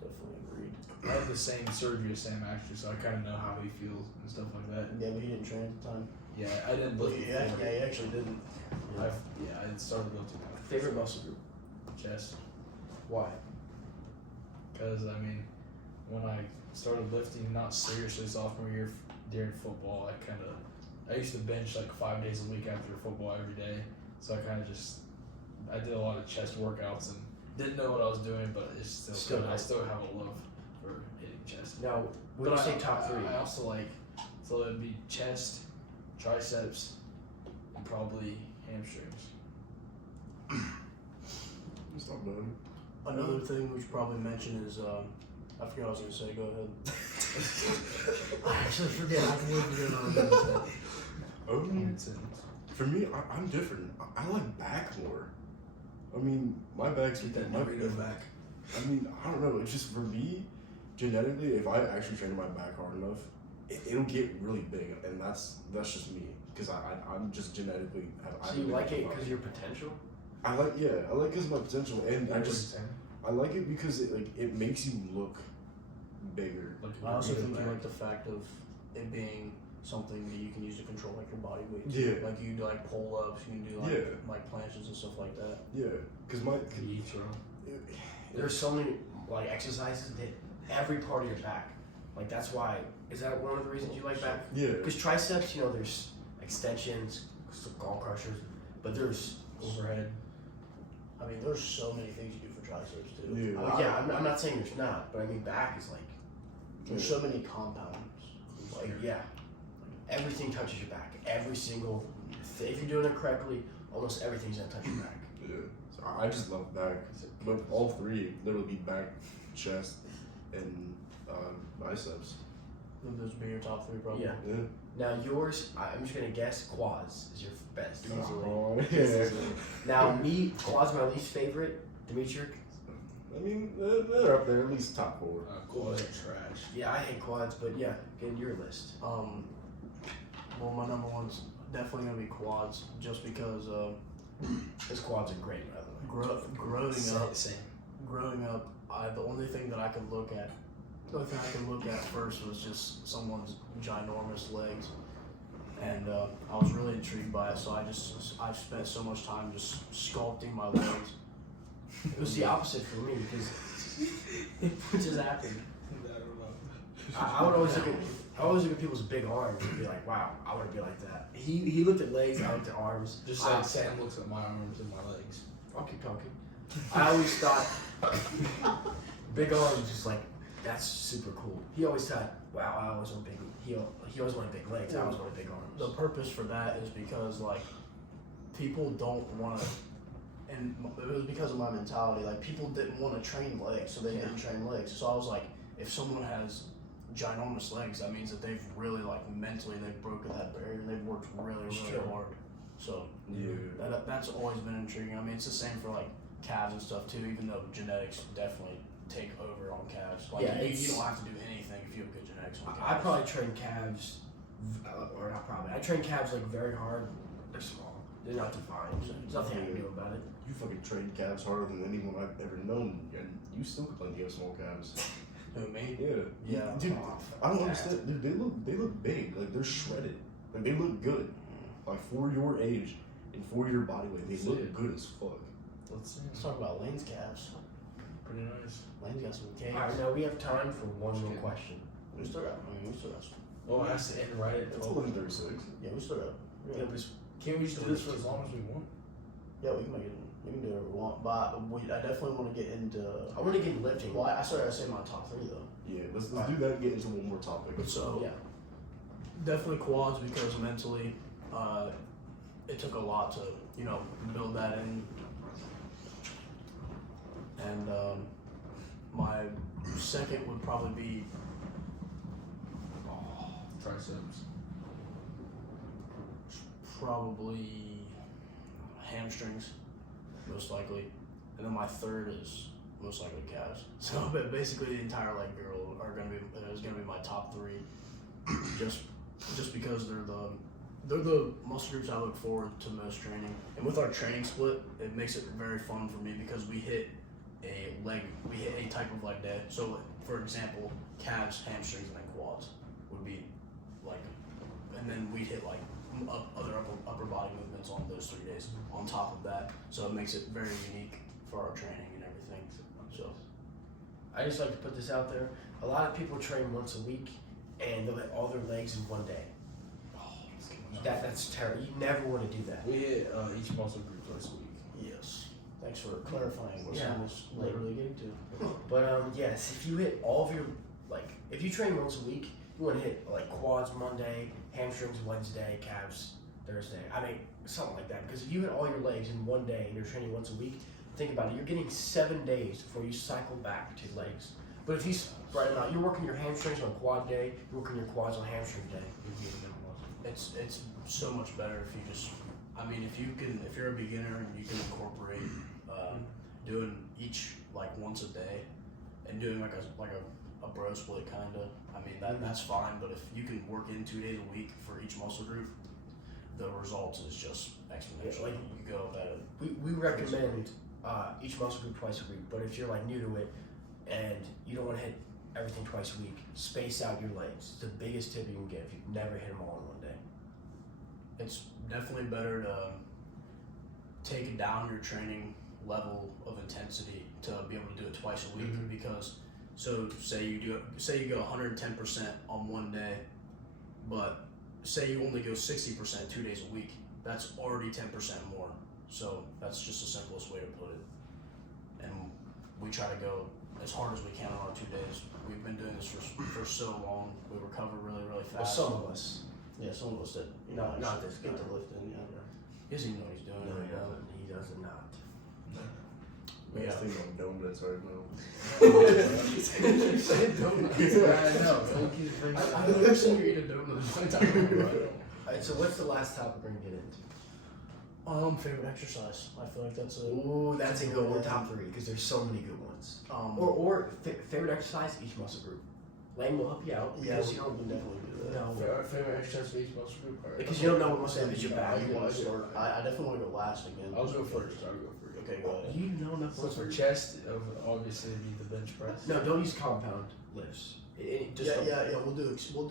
Definitely agreed. I had the same surgery as Sam actually, so I kind of know how he feels and stuff like that. Yeah, but he didn't train at the time. Yeah, I didn't lift Yeah, before. he actually didn't. I started lifting after Favorite muscle group? chest. Why? Because, I mean, when I started lifting, not seriously sophomore year during football, I used to bench like 5 days a week after football every day. So I did a lot of chest workouts and didn't know what I was doing, but it's I still have a love for hitting chest. Now, when you But say top 3, I also so it'd be chest, triceps, and probably hamstrings. It's not bad. Another thing we should probably mention is I forgot what I was gonna say. Go ahead. I actually forget. I completely forget what I was gonna say. For me, I'm different. I like back more. I mean, my back's Get that my Dorito back. I mean, I don't know. It's just for me, genetically, if I actually train my back hard enough, it'll get really big, and that's just me because I'm just genetically. so you like it because of your potential? I like because of my potential, and I like it because it makes you look bigger. Like I also think back. I like the fact of it being something that you can use to control like your body weight. Yeah. Like you do like pull ups, you can do like Yeah. like planches and stuff like that. Yeah, because my There's so many like exercises that every part of your back. Like that's why. Is that one of the reasons you like back? yeah, Because triceps, you know, there's extensions, skull crushers, but there's overhead. I mean, there's so many things you do for triceps too. Yeah. Yeah, I'm not saying there's not, but I mean back is like, There's so many compounds. like yeah, everything touches your back. Every single, if you're doing it correctly, almost everything's gonna touch your back. yeah. So I just love back, but all three literally back, chest, and biceps. Those would be your top three, probably. Yeah. Yeah. Now yours, I'm just gonna guess quads is your best easily. Oh, Easily. yeah. Now me, quads my least favorite. Dimitri, I mean, they're up there, at least top 4. Quads are trash. yeah, I hate quads, but yeah, get in your list. Well, my number one's definitely gonna be quads, just because His quads are great, by the way. growing up, the only thing that I could look at, first was just someone's ginormous legs, and I was really intrigued by it. So I spent so much time just sculpting my legs. It was the opposite for me because it just happened. I would always look at people's big arms and be like, wow, I want to be like that. He looked at legs, I looked at arms. Just like Sam looks at my arms and my legs. I'll keep talking. I always thought big arms just like that's super cool. He always thought, wow, I always want big. He always wanted big legs. I always wanted big arms. The purpose for that is because like people don't want to, and it was because of my mentality. Like people didn't want to train legs, so they didn't train legs. So I was like, if someone has ginormous legs, that means that they've really like mentally they've broken that barrier and they've worked really Sure. hard. So Yeah. that's always been intriguing. I mean, it's the same for like calves and stuff too. Even though genetics definitely take over on calves. Like Yeah, you it's- don't have to do anything if you have good genetics on calves. I probably train calves, or not probably. I train calves like very hard. They're small. They're not defined. There's nothing I can do about it. You fucking train calves harder than anyone I've ever known, and you still complain you have small calves. Who, me? Yeah. Yeah. Dude, Oh, I don't yeah. understand. Dude, they look big. Like they're shredded. Like they look good. Like for your age and for your body weight, they See look it. good as fuck. Let's see. Let's talk about Lane's calves. Pretty nice. Lane's got some calves. Alright, now we have time for one more question. We still got. I mean, we still got. Well, it has to end right at It's 12. 11:36. Yeah, we still got. Yeah, but Can't we just do this for as long as we want? Yeah, we can make it. We can do whatever we want. But I definitely want to get into. I want to get lifting. Well, I started to say my top three though. Yeah, let's do that and get into one more topic. So Yeah. definitely quads because mentally, it took a lot to build that in. And my second would probably be Triceps. probably hamstrings, most likely, and then my third is most likely calves. So, but basically, the entire leg girl is gonna be my top three, just because they're the muscle groups I look forward to most training. And with our training split, it makes it very fun for me because we hit a type of leg day. So, for example, calves, hamstrings, and then quads would be like, and then we'd hit like other upper body movements on those 3 days on top of that. So it makes it very unique for our training and everything. So I just like to put this out there. A lot of people train once a week and they'll hit all their legs in one day. That's terrible. You never want to do that. We hit each muscle group twice a week. yes, thanks for clarifying what Yeah. Sam was literally getting to. But yes, if you hit all of your if you train once a week, you want to hit like quads Monday, hamstrings Wednesday, calves Thursday. I mean something like that. Because if you hit all your legs in one day and you're training once a week, think about it. You're getting 7 days before you cycle back to legs. But if you spread them out, you're working your hamstrings on quad day, you're working your quads on hamstring day. It's so much better if you just, I mean, if you're a beginner and you can incorporate doing each like once a day and doing like a bro split kind of, I mean that's fine. But if you can work in 2 days a week for each muscle group, the results is just exponential. Yeah, like- you go about it. We recommend each muscle group twice a week, but if you're like new to it and you don't want to hit everything twice a week. Space out your legs. It's the biggest tip you can get if you've never hit them all in one day. It's definitely better to take down your training level of intensity to be able to do it twice a week because say you go 110% on one day, but say you only go 60% 2 days a week, that's already 10% more. So that's just the simplest way to put it. And we try to go as hard as we can on our 2 days. We've been doing this for so long. We recover really, really Well, fast. some of us. Yeah, some of us did. Not this Get guy. the lift in, yeah. He doesn't even know what he's doing. No, right he now. doesn't. He does not. I Yeah. was thinking of donuts right now. I know. Don't keep bringing it up. I've never seen you eat a donut. Alright, so what's the last topic we're gonna get into? Favorite exercise. I feel like that's a Ooh, that's a good one. Top 3 because there's so many good ones. Or favorite exercise each muscle group. Lane will help you out yeah, because we you can don't definitely do that. know Favorite exercise for each muscle group? Alright. because you don't know what muscle group is your back. You want to start? I definitely want to go last again. I'll go first. Okay, go ahead. You know enough So muscle for groups. chest, obviously it'd be the bench press. No, don't use compound lifts. Just Yeah. We'll do. We'll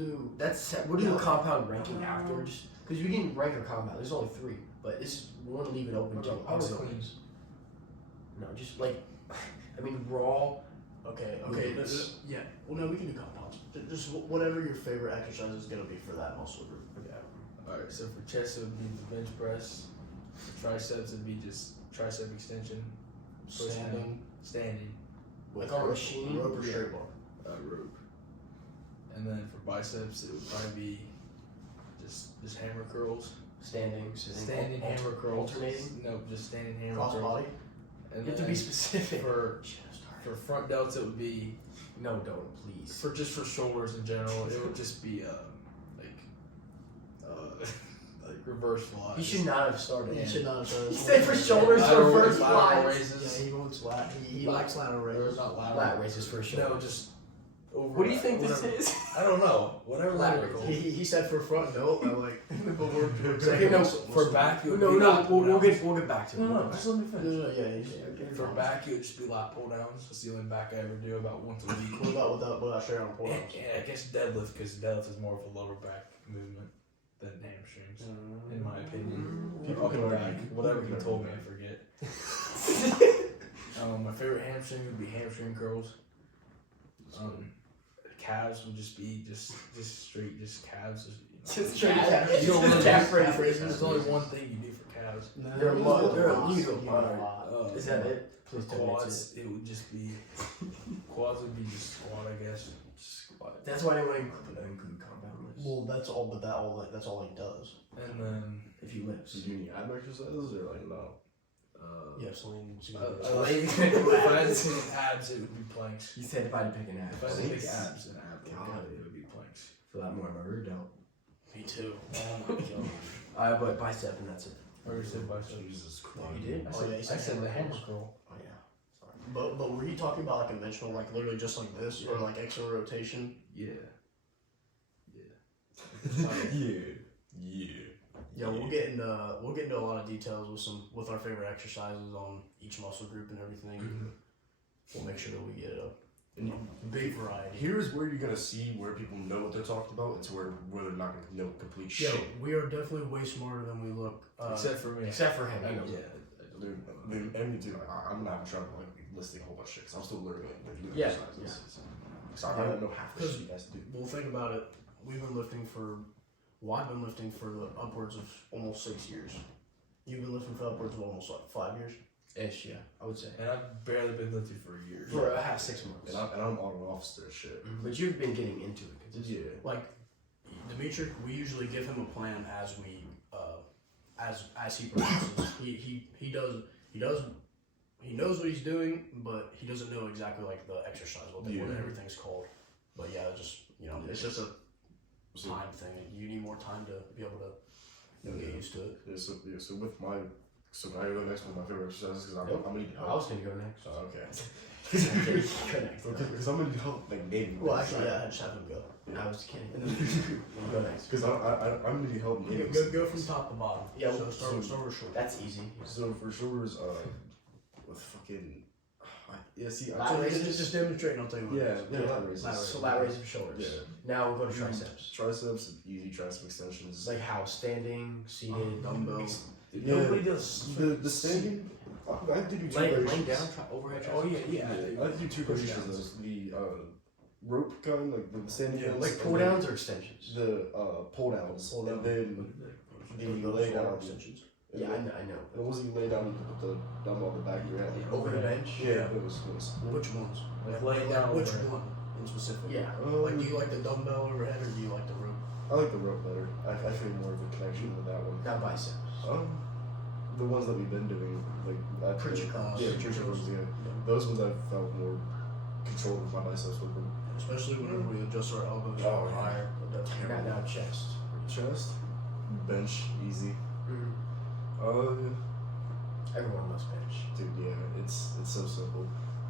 do a compound ranking afterwards because we can rank our compound. There's only 3, but we want to leave it open to I'll go auxiliaries. cleans. No, just like raw. Okay. Movements. Yeah. Well, no, we can do compounds. Just whatever your favorite exercise is gonna be for that muscle group. Alright, so for chest it would be the bench press. For triceps it'd be just tricep extension. Standing. Like on a machine? rope or Yeah. straight bar. Rope. And then for biceps it would probably be just hammer curls. Standing, sitting, Standing hammer curls. alternating. No, just standing hammer Cross curls. body. And You have to then be specific. for Shit, I'm starting. for front delts it would be No, don't please. for shoulders in general, it would just be like reverse flies. You should not have started. You should not have started. He said for shoulders for Lateral- first lateral flies. raises. Yeah, he wants lat. He likes lateral Or raises. not lateral. Lat raises for shoulders. No, just over. What do you think this whatever. is? I don't know. Whatever Lat lateral. He said for front note. I'm like, but we're Okay, no, For back, it would No, be no, lat we'll pull get downs. we'll get back to it. No, just let me No, finish. yeah. For back, it would just be lat pull downs. That's the only back I ever do about once a week. What about without straight arm pull And, downs? I guess deadlift, because deadlift is more of a lower back movement than hamstrings, in my opinion. People can Upper argue. back, whatever People he can told me, argue. I forget. My favorite hamstring would be hamstring curls. Calves would just be just straight calves. Just straight calf. calf. You don't really Calf calf raises. There's only one thing you do for calves. You're a mud. You're a legal mud. Uh, Is that it? Please For tell me it's quads, it would just be quads would be just squat, I guess. it. That's why I didn't want to include compound lifts. Well, that's all. But that's all he does. And then If you lift. So do you need ab exercises or like no? Yeah, Celine. if I had to pick abs, it would be planks. You said if I had to pick an If I ab. had to pick abs, God. it would be planks. Feel that more in my rear delt. Me too. But bicep and that's it. I already said bicep. Jesus Oh, Christ. you did? I Oh, said, yeah, he said I said the hammer hammer curl. Oh yeah. Sorry. But were you talking about like conventional, like literally just like this, or like extra rotation? Yeah. Yeah. Yeah, we'll get into a lot of details with our favorite exercises on each muscle group and everything. We'll make sure that we get a And big variety. here's where you're gonna see where people know what they're talking about, and to where they're not gonna know complete Yeah, shit. we are definitely way smarter than we look. Except for me. Except for him. I know. Dude, and dude, I'm gonna have trouble like listing a whole bunch of shit because I'm still learning like new Yeah, exercises. So I don't know half the shit you guys do. Well, think about it. We've been lifting for. Well, I've been lifting for upwards of almost 6 years. You've been lifting for upwards of almost like 5 years. Ish, yeah. I would say. And I've barely been lifting for a year. For a half 6 months. And I'm on and off still shit. But you've been getting into it. 'Cause it's- Yeah. Like Dimitri, we usually give him a plan as we as he progresses. He knows what he's doing, but he doesn't know exactly like the exercise what everything's called. But yeah, just it's just a So, time thing. You need more time to be able to get used to it. so with my so can I go next with my favorite exercises because I'm gonna need I help. was gonna go next. Oh, okay. Connect. Because I'm gonna need help like naming. Well, things. actually, yeah, I just have him go. I was kidding. You go next. Because I'm gonna need help naming. Go from top to bottom. Yeah, So start so- with short. That's easy. So for shoulders, with fucking, Yeah, see, Lat I raises? Just demonstrate and I'll tell you what it is. yeah, lat raises. So lat raises for shoulders. Yeah. Now we'll go to triceps. Triceps, easy tricep extensions. It's like how standing, seated, Dumbbells. Yeah. Nobody does The standing, I have to do two laying variations. down, overhead. Oh triceps. yeah. I have to do two variations of those. The rope kind, like the standing Yeah, ones, Like and pull then downs or extensions. The pull downs, Pull and down. then the Those lay are down. extensions. Yeah, I know. And the ones that you lay down, with the dumbbell on the back of your head. Over the bench. Yeah, those. Which ones? Like laying down Which overhead. one in specific? Yeah. Like, do you like the dumbbell overhead or do you like the rope? I like the rope better. I feel more of a connection with that one. Not biceps. The ones that we've been doing, like Preacher curls. Yeah, preacher curls. Yeah, those ones I've felt more control with my biceps with them. Especially whenever we adjust our elbows Oh, or yeah. higher. Now chest. Chest, bench, easy. Mm-hmm. Everyone loves bench. Dude, yeah, it's so simple.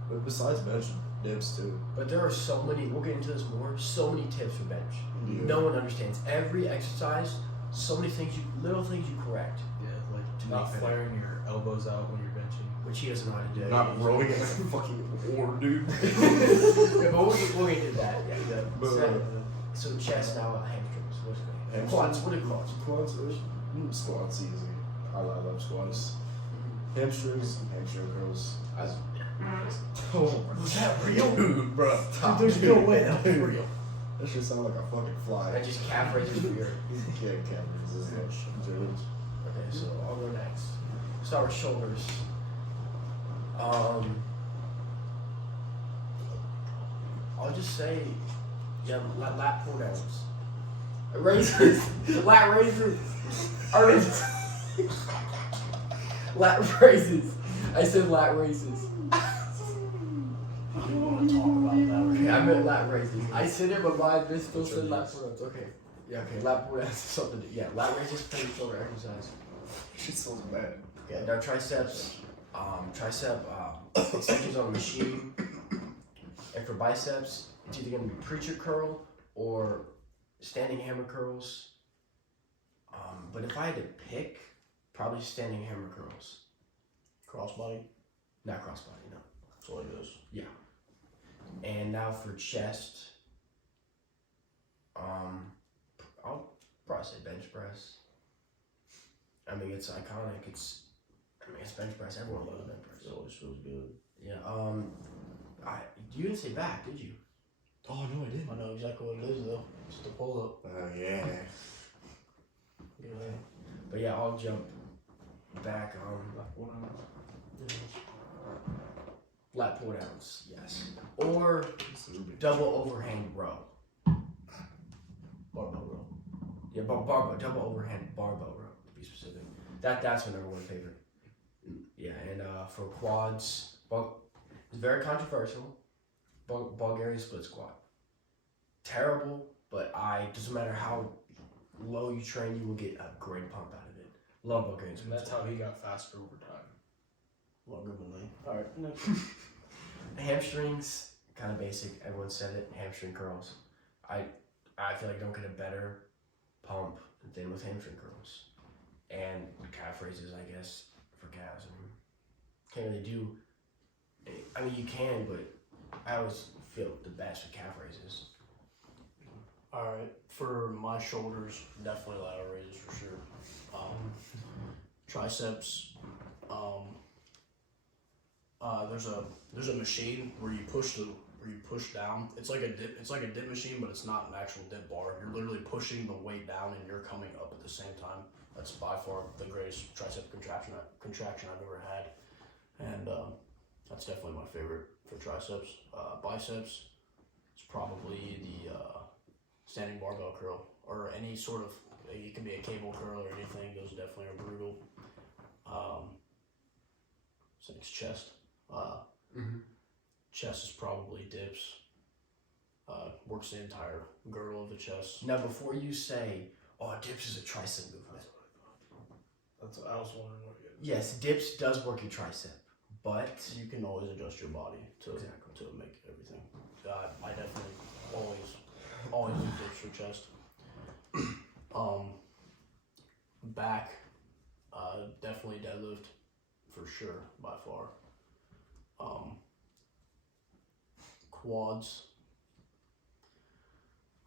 But besides bench, dips too. But there are so many, we'll get into this more, so many tips for bench. Yeah. No one understands. Every exercise, so many things, little things you correct, Yeah, like To not make better. flaring your elbows out when you're benching. which he doesn't know how to do. Not rowing it like a fucking oar, dude. Yeah, but we'll get into that. Yeah. But, So chest, now hamstrings. What's it? Hamstrings? Quads. What are quads? Squats easy. I love squats. Hamstrings, hamstring curls. Was that real? Dude, bro. Dude, there's no way that was real. That shit sound like a fucking fly. I just calf raises for your. Yeah, can't resist that shit, dude. Okay, so I'll go next. Start with shoulders. I'll just say, yeah, lat pull downs. Raises. Lat raises. Lat raises. I said lat raises. I don't want to talk about that. Okay, I meant lat raises. I said it, but my miss still said lat pull downs. Okay. Yeah, okay. Lat pull downs is something to, yeah, lat raises for your shoulder exercise. Shit sounds bad. Yeah, now triceps, tricep extensions on the machine. And for biceps, it's either gonna be preacher curl or standing hammer curls. But if I had to pick, probably standing hammer curls. Crossbody. Not crossbody, no. That's all it is. And now for chest, I'll probably say bench press. I mean, it's iconic. It's bench press. Everyone loves bench press. It always feels good. Yeah. You didn't say back, did you? Oh, no, I didn't. I know exactly what it is though. It's the pull up. Yeah. Yeah. But yeah, I'll jump back. Lat pull downs, yes, or double overhand row. Barbell row. Yeah, barbell, double overhand barbell row to be specific. That's my number one favorite. Yeah, and for quads, it's very controversial. Bulgarian split squat. Terrible, but doesn't matter how low you train, you will get a great pump out of it. Love Bulgarian And split that's squat. how he got faster over time. Longer than me. Alright, next. Hamstrings, kind of basic. Everyone said it. Hamstring curls. I feel like I don't get a better pump than with hamstring curls. And calf raises, I guess, for calves. I mean, can't really do. I mean, you can, but I always feel the best with calf raises. Alright, for my shoulders, definitely lateral raises for sure. Triceps, there's a machine where you push down. It's like a dip machine, but it's not an actual dip bar. You're literally pushing the weight down and you're coming up at the same time. That's by far the greatest tricep contraction I've ever had, and that's definitely my favorite for triceps. Biceps, it's probably the standing barbell curl or any sort of. It can be a cable curl or anything. Those definitely are brutal. So next chest. Chest is probably dips. Works the entire girdle of the chest. Now, before you say, "Oh, dips is a tricep movement," That's what I was wondering what you yes, dips does work your tricep, but You can always adjust your body to Exactly. to make everything. I definitely always do dips for chest. Back, definitely deadlift for sure by far. quads.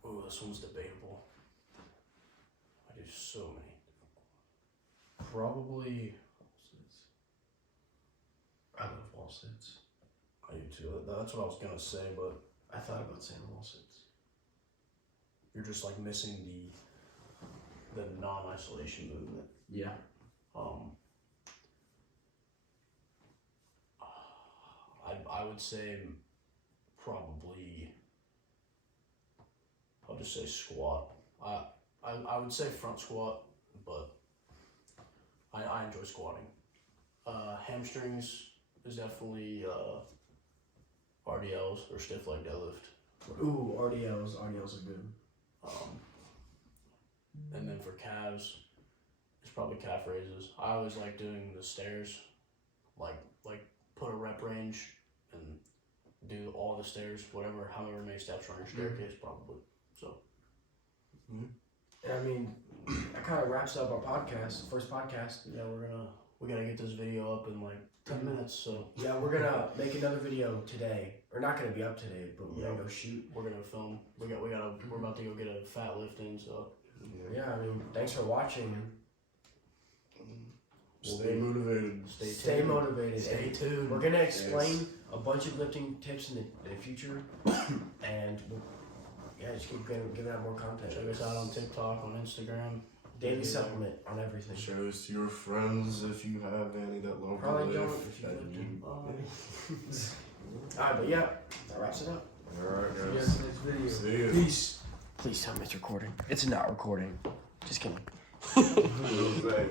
Oh, this one's debatable. I do so many. Probably, I love wall sits. I do too. That's what I was gonna say, but I thought about saying wall sits. you're just like missing the non-isolation movement. Yeah. I would say probably. I'll just say squat. I would say front squat, but I enjoy squatting. Hamstrings is definitely RDLs or stiff leg deadlift. Ooh, RDLs are good. And then for calves, it's probably calf raises. I always like doing the stairs, like put a rep range and do all the stairs, however many steps on your staircase, probably. So. And I mean, that kind of wraps up our podcast, the first podcast. Yeah, we gotta get this video up in like 10 minutes. So Yeah, we're gonna make another video today. Or not gonna be up today, but we're gonna go we're gonna film. We're about to go get a fat lift in. So Yeah, I mean, thanks for watching. Stay motivated. Stay motivated. Stay And tuned. We're gonna explain a bunch of lifting tips in the future, and just keep giving out more content. Check us out on TikTok, on Instagram. Daily supplement on everything. Share this to your friends if you have any that love Probably to don't lift. if you that live need- Alright, but yeah, that wraps it up. Alright, See you guys. guys in the next video. See ya. Peace. Please tell me it's recording. It's not recording. Just kidding. What was that?